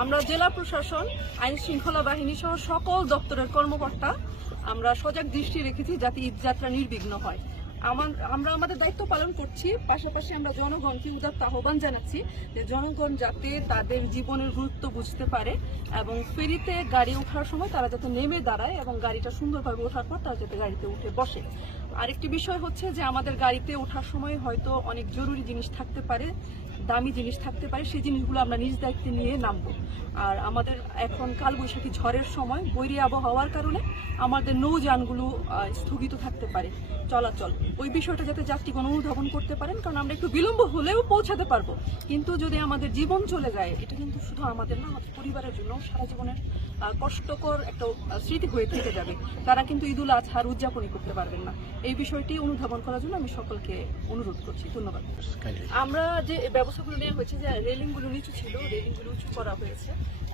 আমরা জেলা প্রশাসন, আইন শৃঙ্খলা বাহিনী সহ সকল দপ্তরের কর্মকর্তা আমরা সজাগ দৃষ্টি রেখেছি যাতে ঈদযাত্রা নির্বিঘ্ন হয়। আমরা আমাদের দায়িত্ব পালন করছি, পাশাপাশি আমরা জনগণকে উদাত্ত আহ্বান জানাচ্ছি যে জনগণ যাতে তাদের জীবনের গুরুত্ব বুঝতে পারে এবং ফেরিতে গাড়ি ওঠার সময় তারা যাতে নেমে দাঁড়ায় এবং গাড়িটা সুন্দরভাবে ওঠার পর তারা যাতে গাড়িতে উঠে বসে। আরেকটি বিষয় হচ্ছে যে আমাদের গাড়িতে ওঠার সময় হয়তো অনেক জরুরি জিনিস থাকতে পারে, দামি জিনিস থাকতে পারে, সেই জিনিসগুলো আমরা নিজ দায়িত্বে নিয়ে নামবো। আর আমাদের এখন কালবৈশাখী ঝড়ের সময় বৈরী আবহাওয়ার কারণে আমাদের নৌযানগুলো স্থগিত থাকতে পারে চলাচল, ওই বিষয়টা যাতে যাত্রীগণ অনুধাবন করতে পারেন, কারণ আমরা একটু বিলম্ব হলেও পৌঁছাতে পারবো। কিন্তু যদি আমাদের জীবন চলে যায়, এটা কিন্তু শুধু আমাদের না, আমাদের পরিবারের জন্য সারা জীবনের কষ্টকর একটা স্মৃতি হয়ে থেকে যাবে। তারা কিন্তু ঈদুল আজহার উদযাপনই করতে পারবেন না। এই বিষয়টি অনুধাবন করার জন্য আমি সকলকে অনুরোধ করছি। ধন্যবাদ। আমরা যে ব্যবস্থাগুলো নেওয়া হয়েছে, যে রেলিংগুলো নিচু ছিল, রেলিংগুলো উঁচু করা হয়েছে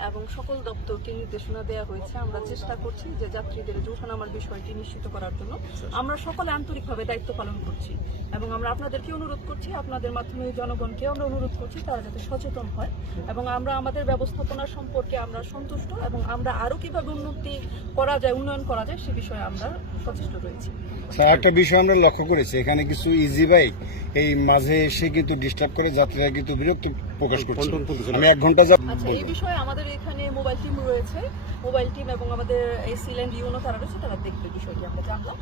এবং সকল দপ্তরকে নির্দেশনা দেওয়া হয়েছে। আমরা চেষ্টা করছি যে যাত্রীদের ওঠানামার বিষয়টি নিশ্চিত করার জন্য। আমরা সকলে আন্তরিকভাবে দায়িত্ব পালন করছি এবং আমরা আপনাদেরকে অনুরোধ করছি, আপনাদের মাধ্যমে জনগণকে আমরা অনুরোধ করছি তারা যাতে সচেতন হয় এবং আমরা আমাদের ব্যবস্থাপনা সম্পর্কে আমরা সন্তুষ্ট এবং আমরা আরও কিভাবে উন্নতি করা যায়, উন্নয়ন করা যায় সে বিষয়ে আমরা সচেষ্ট রয়েছি। একটা বিষয় আমরা লক্ষ্য করেছি, এখানে কিছু ইজি বাইক এই মাঝে এসে কিন্তু ডিস্টার্ব করে, যাত্রীরা কিন্তু বিরক্ত প্রকাশ করছে। আমি 1 ঘন্টা আচ্ছা, এই বিষয়ে আমাদের এখানে মোবাইল টিম রয়েছে, মোবাইল টিম এবং আমাদের এই সিল্যান্ড ইউনো তারা রয়েছে, তারা দেখবে বিষয়টি আমরা জানলাম।